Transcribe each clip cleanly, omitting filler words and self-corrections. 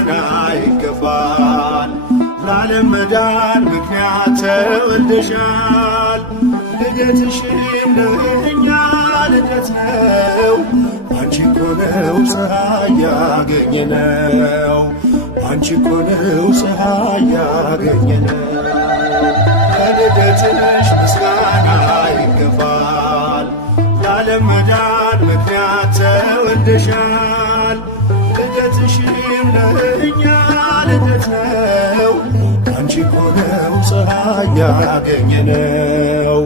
ምስጋና ይገባል። ለዓለም መዳን ምክንያት ተወልደሻል። ልደትሽም ለእኛ ልደት ነው። አንቺ እኮ ነው ፀሐይ ያገኘነው። አንቺ እኮ ነው ፀሐይ ያገኘነው። ለልደትሽ ምስጋና ይገባል። ለዓለም መዳን ምክንያት ተወልደሻል። ልደትሽም ለእኛ ልደት ነው። አንቺ እኮ ነው ፀሐይ ያገኘነው።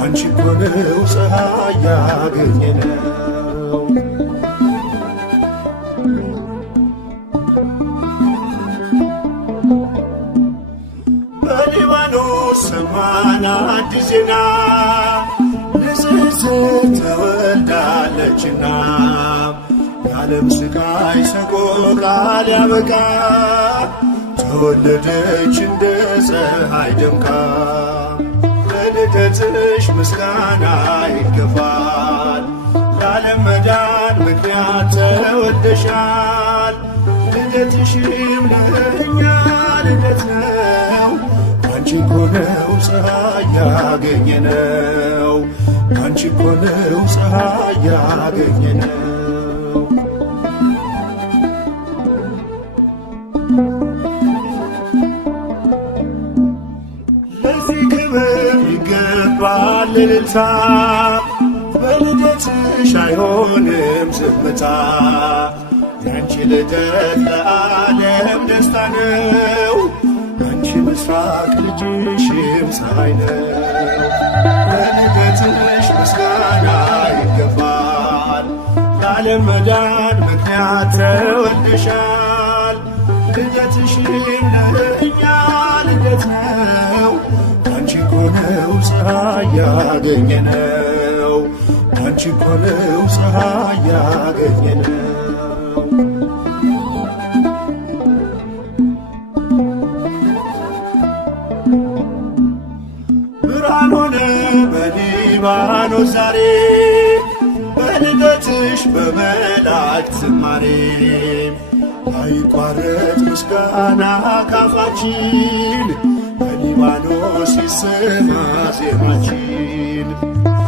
አንቺ እኮ ነው ፀሐይ ያገኘነው። በሊባኖስ ሰማን አዲስ ዜና ንጽሕት ተወልዳለችና የዓለም ስቃይ ሰቆቃ ሊያበቃ ተወለደች እንደ ፀሐይ ደምቃ። ለልደትሽ ምስጋና ይገባል። ለዓለም መዳን ምክንያት ተወልደሻል። ልደትሽም ለእኛ ልደት ነው። አንቺ እኮ ነው ፀሐይ ያገኘነው። አንቺ እኮ ነው ፀሐይ ያገኘነው። ለዚህ ክብር ይገባል እልልታ። በልደትሽ አይሆንም ዝምታ። ያንቺ ልደት ለዓለም ደስታ ነው። አንቺ ምስራቅ ልጅሽም ፀሐይ ነው። ለልደትሽ ምስጋና ይገባል። ለዓለም መዳን ምክንያት ተወልደሻል። ልደትሽም ለእኛ ልደት ነው። አንቺ እኮ ነው ፀሐይ ያገኘነው። አንቺ እኮ ነው ፀሐይ ያገኘነው። ብርሃን ሆነ በሊባኖስ ዛሬ በልደትሽ በመላእክት ዝማሬ። አይቋረጥ ምስጋና ካፋችን በሊባኖስ ይሰማ ዜማችን።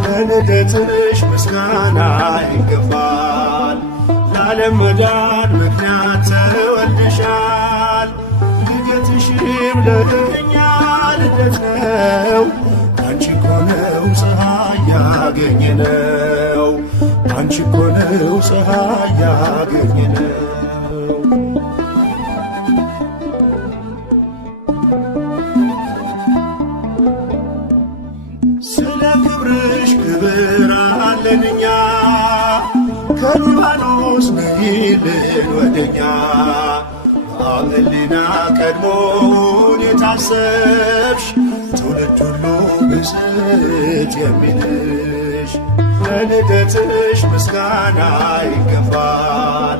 ለልደትሽ ምስጋና ይገባል። ለዓለም መዳን ምክንያት ተወልደሻል። ልደትሽም ለእኛ ልደት ነው። አንቺ እኮ ነው ፀሐይ ያገኘነው። አንቺ እኮ ነው ፀሐይ ያገኘነው። ስለ ክብርሽ ክብር አለን እኛ። ከሊባኖስ ነይልን ወደኛ። በአብ ቀድሞውን የታሰብሽ ትውልድ ሁሉ ብፅዕት የሚልሽ። ለልደትሽ ምስጋና ይገባል።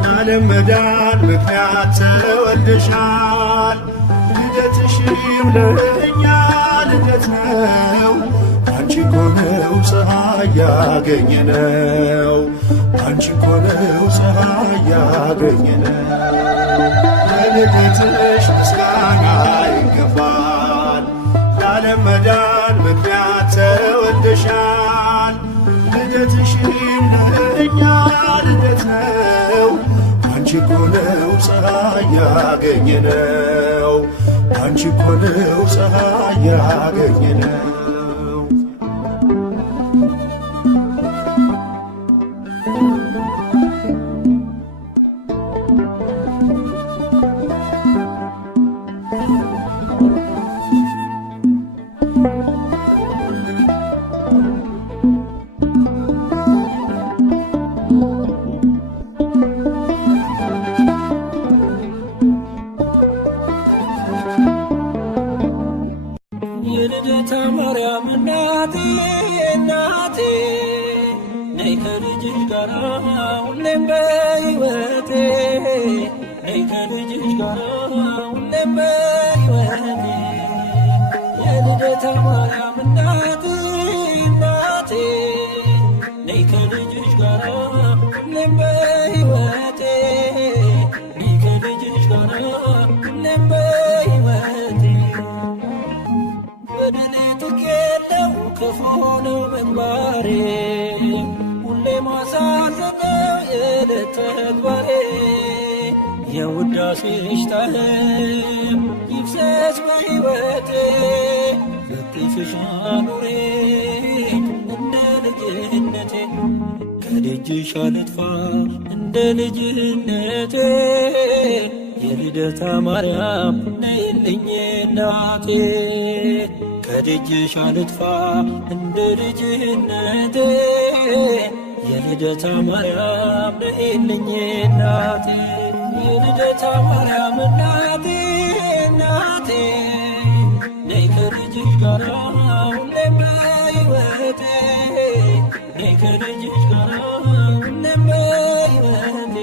ለዓለም መዳን ምክንያት ተወልደሻል። ልደትሽም ለእኛ ልደት ነው። አንቺ እኮ ነው ፀሐይ ያገኘነው። አንቺ እኮ ነው ፀሐይ ያገኘነው። ለልደትሽ ምስጋና ይገባል። ለዓለም መዳን ምክንያት ተወልደሻል። ልደትሽም ለእኛ ልደት ነው። አንቺ እኮ ነው ፀሐይ ያገኘነው። አንቺ እኮ ነው ፀሐይ ያገኘነው። የልደታ ማርያም እናቴ እናቴ ነይ ከልጅሽ ጋር ሁሌም በሕይወቴ ነይ ከልጅሽ ጋር ሁሌም በሕይወቴ የልደታ ማርያም እናቴ እናቴ ነይ ከልጅሽ ጋር ሁሌም በሕይወቴ ነይ ከልጅሽ ነው ምግባሬ ሁሌ ማሳዘነው የዕለት ተግባሬ የውዳሴሽ ጣዕም ይፍሰስ በሕይወቴ በቅፍሽ አኑሪኝ እንደ ልጅነቴ ከደጅሽ አልጥፋ እንደ ልጅነቴ የልደታ ማርያም ነይልኝ እናቴ ከደጅሽ አልጥፋ እንደ ልጅነቴ የልደታ ማርያም ነይልኝ እናቴ የልደታ ማርያም እናቴ እናቴ ነይ ከልጅሽ ጋራ ሁሌም በሕይወቴ ነይ ከልጅሽ ጋራ ሁሌም በሕይወቴ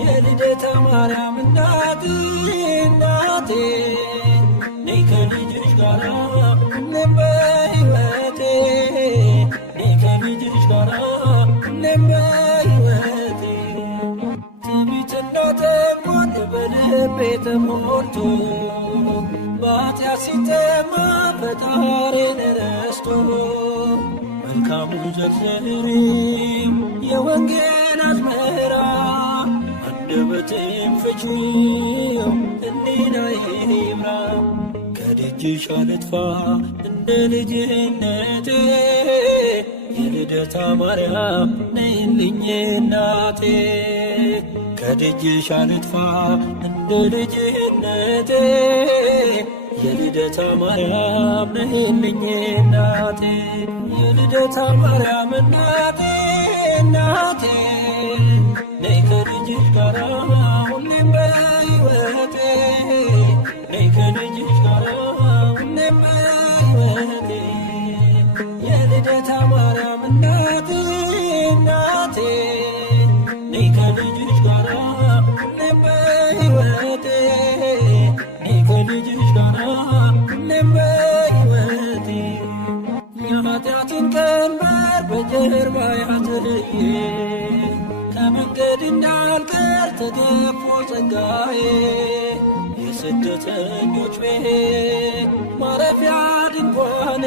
የልደታ ማርያም እናቴ እናቴ ነይ ከልጅሽ ጋራ ሁሌም በሕይወቴ ነይ ከልጅሽ ጋራ ሁሌም በሕይወቴ ትዕቢትና ተንኮል በልቤ ተሞልቶ በኃጢአት ሲጠማ ፈጣሪን ረስቶ መልካሙን ዘርዘሪ የወንጌል አዝመራ አንደበቴን ፍቺው ሕሊናዬ ይብራ ከደጅሽ አልጥፋ እንደ ልጅነቴ የልደታ ማርያም ነይልኝ እናቴ ከደጅሽ አልጥፋ እንደ ልጅነቴ የልደታ ማርያም ነይልኝ እናቴ የልደታ ማርያም እናቴ እናቴ ነይ ከልጅሽ ጋራ ሁሌም በሕይወቴ ነይ ከልጅሽ ጋራ ሁሌም በሕይወቴ የልደታ ማርያም እናቴ እናቴ ነይ ከልጅሽ ጋራ ሁሌም በሕይወቴ ነይ ከልጅሽ ጋራ ሁሌም በሕይወቴ የኃጢአትን ቀንበር በጀርባ ያዝዬ ከመንገድ እንዳልቀር ተገፎ ጸጋዬ የስደተኞች ቤት ማረፊያ ድንኳን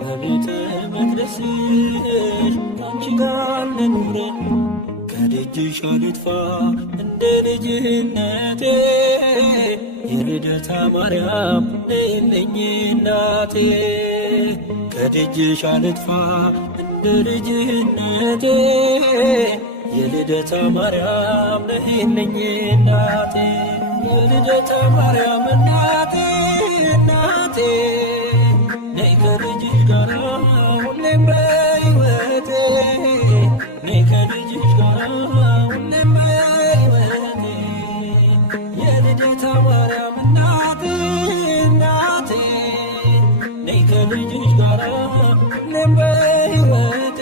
በቤተ መቅደስሽ ካንቺ ጋር ልኑር ከደጅሽ አልጥፋ እንደ ልጅነቴ የልደታ ማርያም ነይልኝ እናቴ ከደጅሽ አልጥፋ እንደ ልጅነቴ የልደታ ማርያም ነይልኝ እናቴ የልደታ ማርያም እናቴ እናቴ ነይ ከልጅሽ ጋራ ሁሌም በሕይወቴ ነይ ከልጅሽ ጋራ ሁሌም በሕይወቴ የልደታ ማርያም እናቴ እናቴ ነይ ከልጅሽ ጋራ ሁሌም በሕይወቴ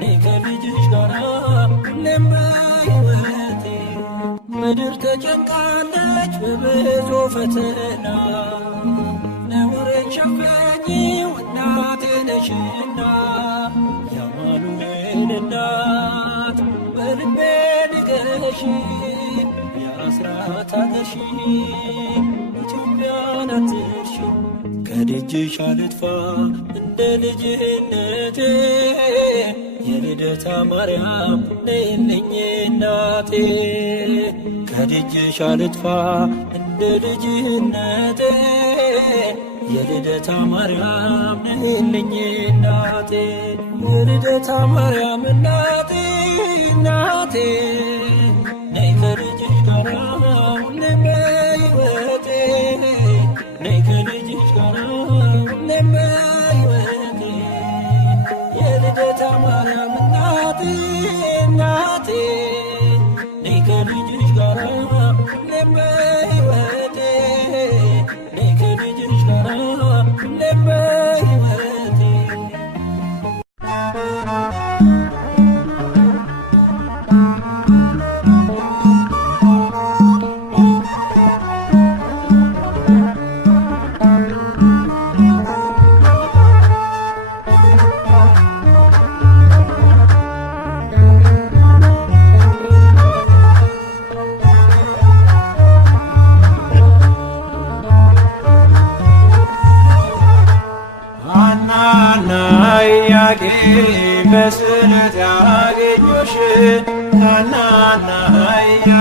ነይ ከልጅሽ ጋራ ሁሌም በሕይወቴ ምድር ተጨንቃለች በብዙ ፈተና ነውሬን ሸፈኚው እናቴ ነሽና የአማኑኤል እናት በልቤ ንገሺ የአስራት አገርሺ ኢትዮጵያን አትርሺ ከደጅሽ አልጥፋ እንደ ልጅነቴ የልደታ ማርያም ነይልኝ እናቴ ከደጅሽ አልጥፋ እንደ ልጅነቴ የልደታ ማርያም ነይልኝ እናቴ የልደታ ማርያም እናቴ እናቴ ነይ ከልጅሽ ጋራ ሁሌም በሕይወቴ ነይ ከልጅሽ ጋራ ሁሌም በሕይወቴ የልደታ ማርያም እናቴ እናቴ ነይ ከልጅሽ ጋራ ሁሌም በሕይወቴ ነይ ከልጅሽ ጋራ ሁሌም በሕይወቴ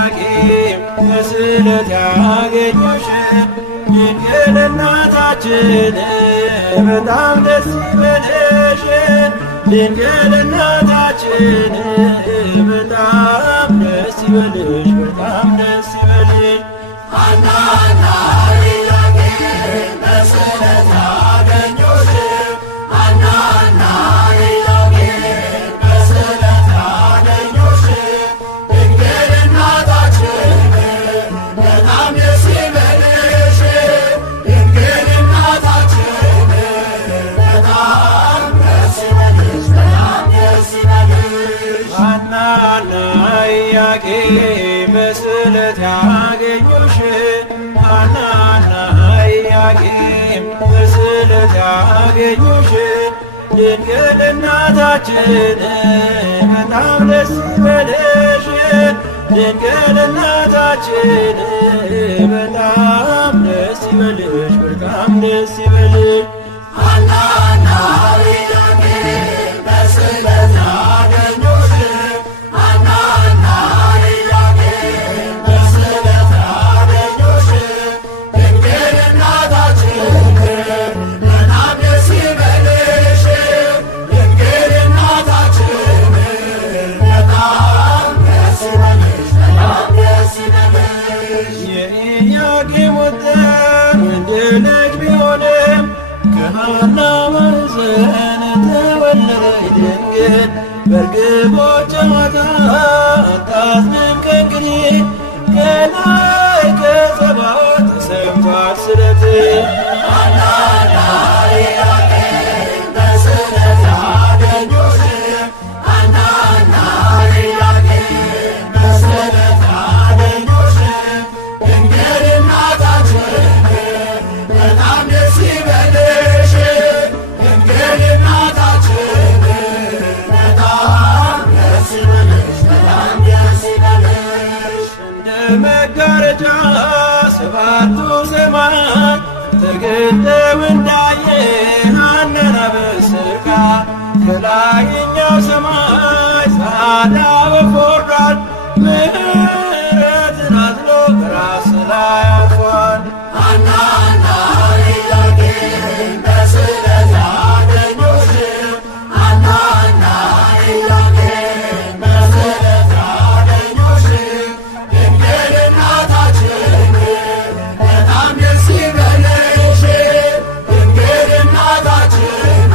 ኢያቄም በስዕለት ያገኙሽ ድንግል እናታችን በጣም ደስ ይበልሽ ድንግል እናታችን በጣም ደስ ይበልሽ በጣም ደስ ይበልሽ ሐናና ኢያቄም በስዕለት ያገኙሽ ሐናና ኢያቄም በስዕለት ያገኙሽ ድንግል እናታችን በጣም ደስ ይበልሽ ድንግል እናታችን በጣም ደስ ይበልሽ በጣም ደስ ይበልሽ ሐናና ኢያቄም በስዕለት ያገኙሽ ሐናና ኢያቄም በስዕለት ያገኙሽ ድንግል እናታችን በጣም ደስ ይበልሽ ድንግል እናታችን በጣም ደስ ይበልሽ በጣም ደስ ይበልሽ ሐናና ኢያቄም በስዕለት ያገኙሽ ሐናና ኢያቄም በስዕለት ያገኙሽ ድንግል እናታችን በጣም ደስ ይበልሽ ድንግል እናታችን በጣም ደስ ይበልሽ በጣም ደስ ይበልሽ የኢያቄም ወጥር ወንድ ልጅ ቢሆንም ከሐና ማኅፀን ተወለደች ድንግል በርግቦች ጨዋታ አታዝንም ከእንግዲህ ከላይ ከጸባዖት ተሰምቷል ስለት ሐናና ኢያቄም በስዕለት ያገኙሽ ሐናና ኢያቄም በስዕለት ያገኙሽ ድንግል እናታችን በጣም ደስ ይበልሽ ድንግል እናታችን በጣም ደስ ይበልሽ በጣም ደስ ይበልሽ እንደ መጋረጃ ሰባቱ ሰማያት ተገልጠው እንዳየን ሐናን አበሰርካ ከላይኛው ሰማይ ጸዓዳ ወፍ ወርዷል ምሕረትን አዝሎ በራስ ላይ አርፏል ሐናና ኢያቄም በስዕለት ያገኙሽ ሐናና ኢያቄም በስዕለት ያገኙሽ ድንግል እናታችን በጣም ደስ ይበልሽ ድንግል እናታችን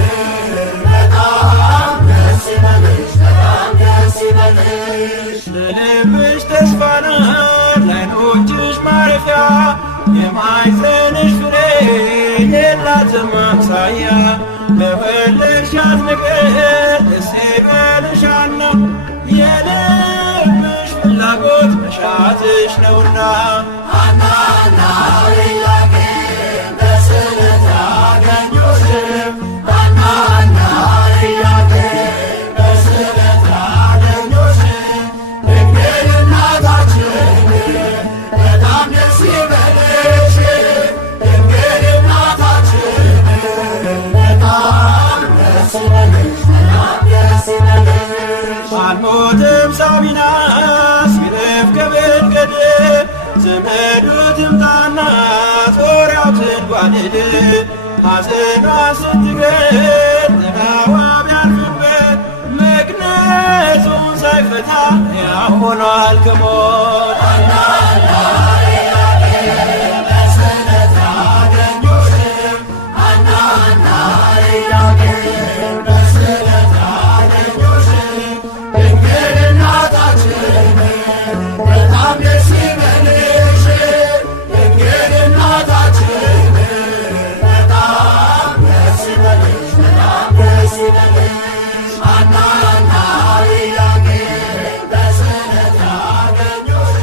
በጣም ደስ ይበልሽ በጣም ደስ ይበልሽ ለልብሽ ተስፋ ናት ለዓይኖችሽ ማረፊያ የማኅፀንሽ ፍሬ የላትም አምሳያ በወለድሻት ነገር ደስ ይበልሽ ሐና የልብሽ ፍላጎት መሻትሽ ነውና ሐናና ኢያቄም በስዕለት ያገኙሽ ሐናና ኢያቄም በስዕለት ያገኙሽ ድንግል እናታችን በጣም ደስ ይበልሽ ድንግል እናታችን በጣም ደስ ይበልሽ በጣም ደስ ይበልሽ አልሞትም ሳቢናስ ቢረፍ ከመንገድ ዘመዱ ትምጣና ዞሪያው ትጓደድ ሐዘኗ ስትገድ ጥላዋ ቢያርፍበት መግነዙን ሳይፈታ ያው ሆኗል ከሞት ሐናና ኢያቄም በስዕለት ያገኙሽ ሐናና ኢያቄም በስዕለት ያገኙሽ ድንግል እናታችን በጣም ደስ ይበልሽ ድንግል እናታችን በጣም ደስ ይበልሽ በጣም ደስ ይበልሽ ሐናና ኢያቄም በስዕለት ያገኙሽ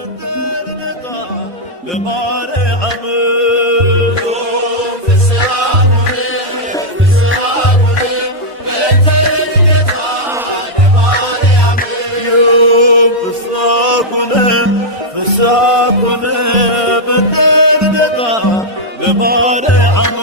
በትርነታ ለማርያም ፍስሐ በትርነታ ለማርያም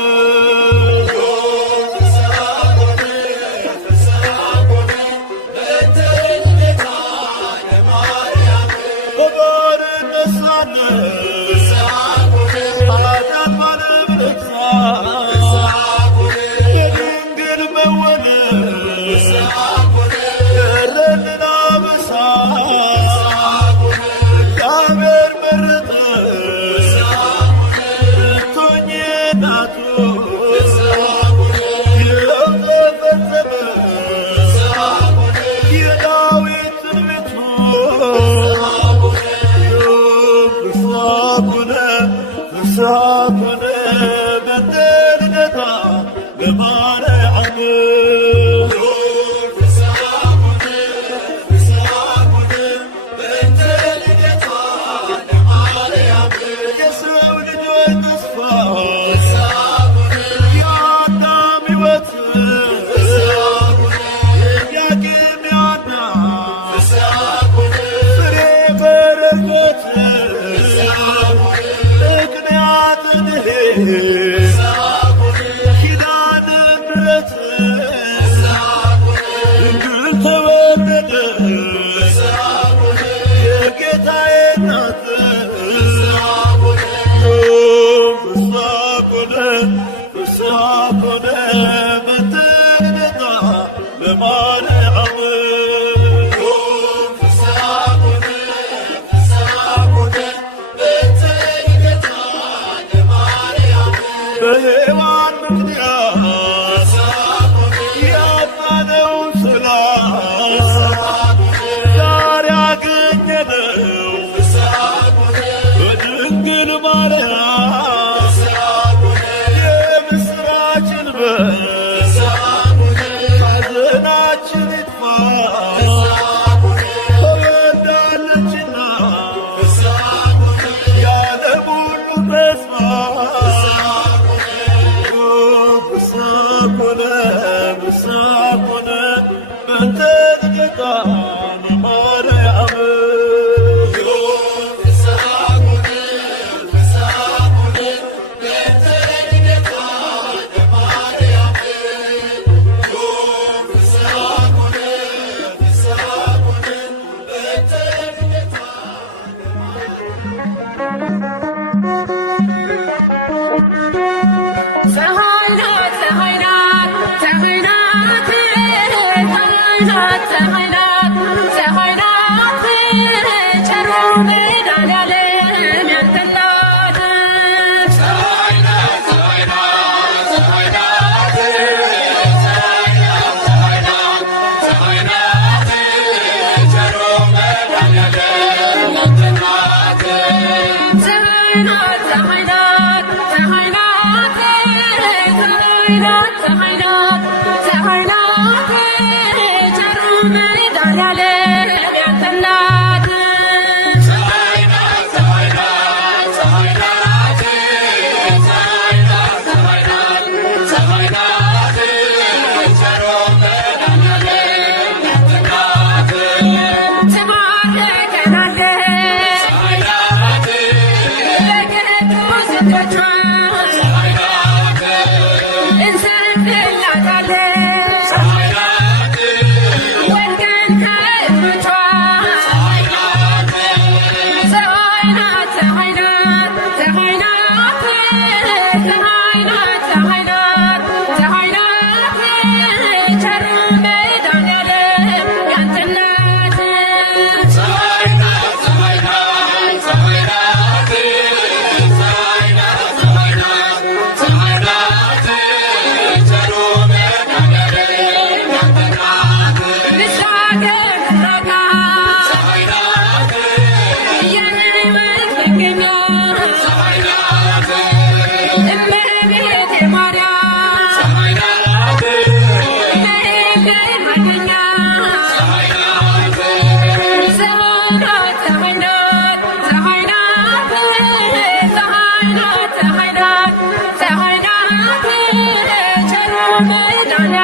ኪዳነ ምሕረት ድንግል ተወለደ የጌታዬ እናት ፍስሐ ኮነ በትርነታ ለማርያም በሔዋን ምክንያት ያጣነውን ሰላም ዛሬ አገኘነው በድንግል ማርያም የምስራችን ሐዘናችን ይጥፋ ተወልዳለችና የዓለም ሁሉ ተስፋ ፍስሐ በትርነታ ለማርያም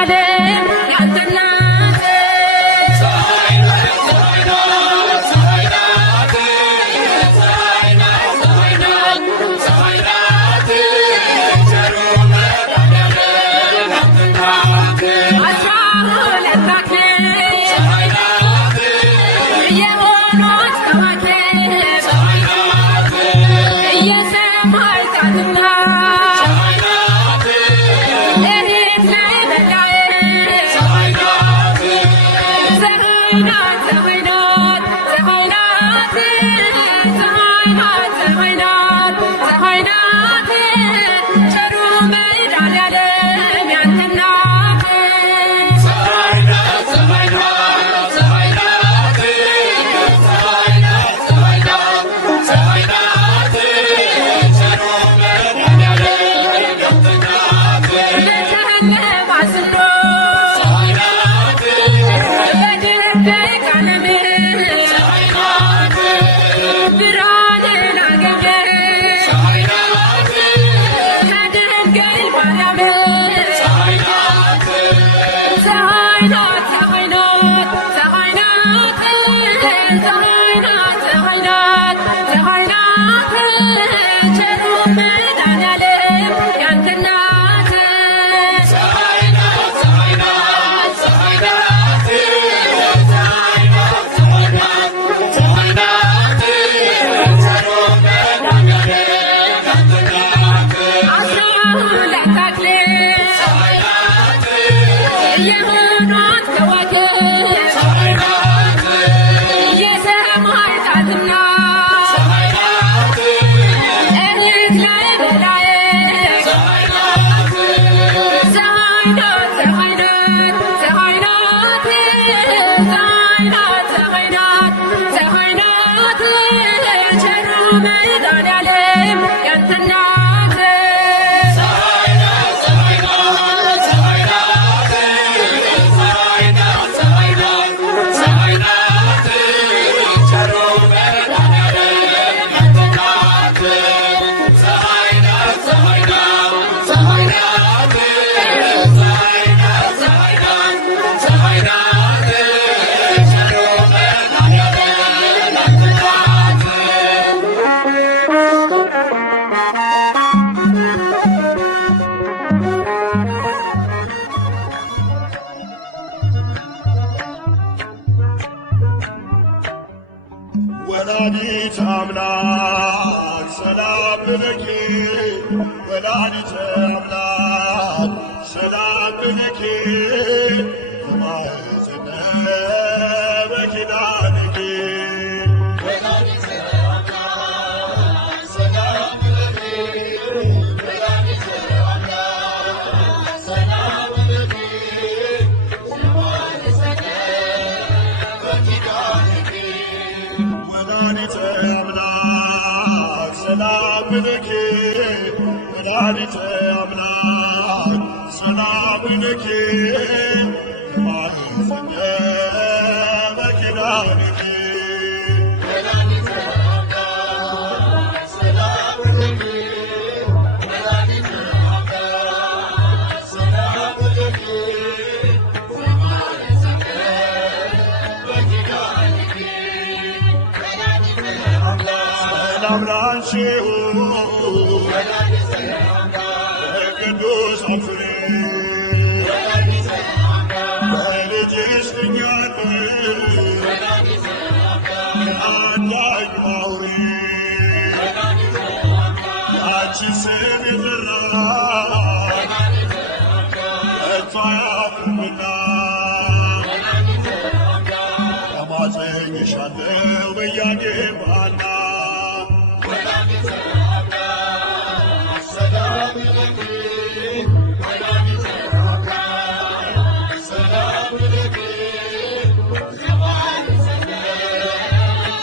መድኃኒዓለም ያንተ እናት ወላዲተ አምላክ ሰላም ለኪ ወላዲተ አምላክ ሰላም ለኪ በማኅፀነ በኪዳንኪ ወላዲተ አምላክ ሰላም ለኪ ወላዲተ አምላክ ሰላም ለኪ በማኅፀነ በኪዳንኪ ወላዲተ አምላክ ሰላም ለኪ ወላዲተ አምላክ ሰላም ለኪ በማኅፀነ በኪዳንኪ ወላዲተ አምላክ ሰላም ለኪ ወላዲተ አምላክ ሰላም ለኪ በማኅፀነ በኪዳንኪ ሰላም ላንቺ ይሁን በቅዱሳን ፍሬ በልጅሽ ድኛለሁ ከአዳኝ አውሬ ያንቺን ስም የጠራ ከቶ አያፍርምና እማጸንሻለሁ በያጌም ሐና ሰላም ለኪ ወላዲተ አምላክ ሰላም ለኪ በማኅፀነ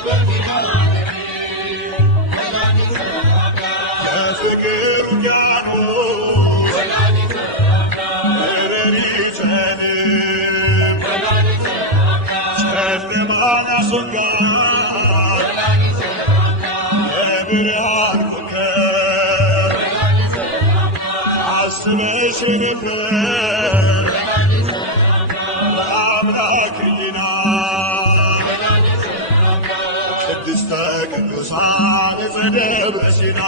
በኪዳንኪ ወላዲተ አምላክ የፍቅር ውቅያኖስ ወላዲተ አምላክ ረድኤተ ዓለም ወላዲተ አምላክ ጨለማን አስወጋድ ወላዲተ አምላክ የብርሃን ኮከብ አስበሽ ነበር በደብረ ሲና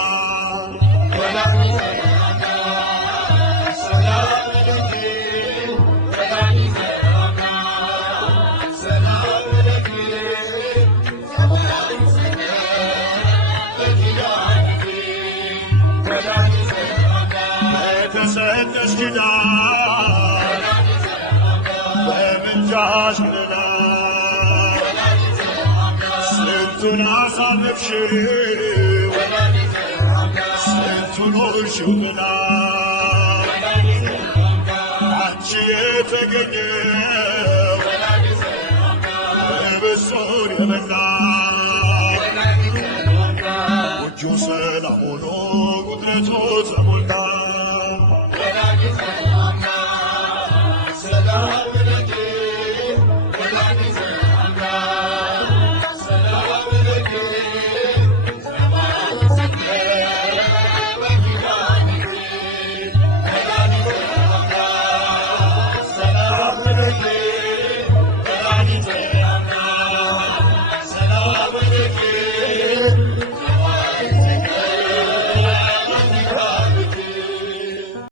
በተሰጠሽ ኪዳን በምልጃሽ ምለናል ስንቱን አሳለፍሽው ስንቱን ሆንሽው ገና አንቺ የተገኘው ህብስቱን የበላ ጎጆ ሰላም ሆኖ ጉድለቱ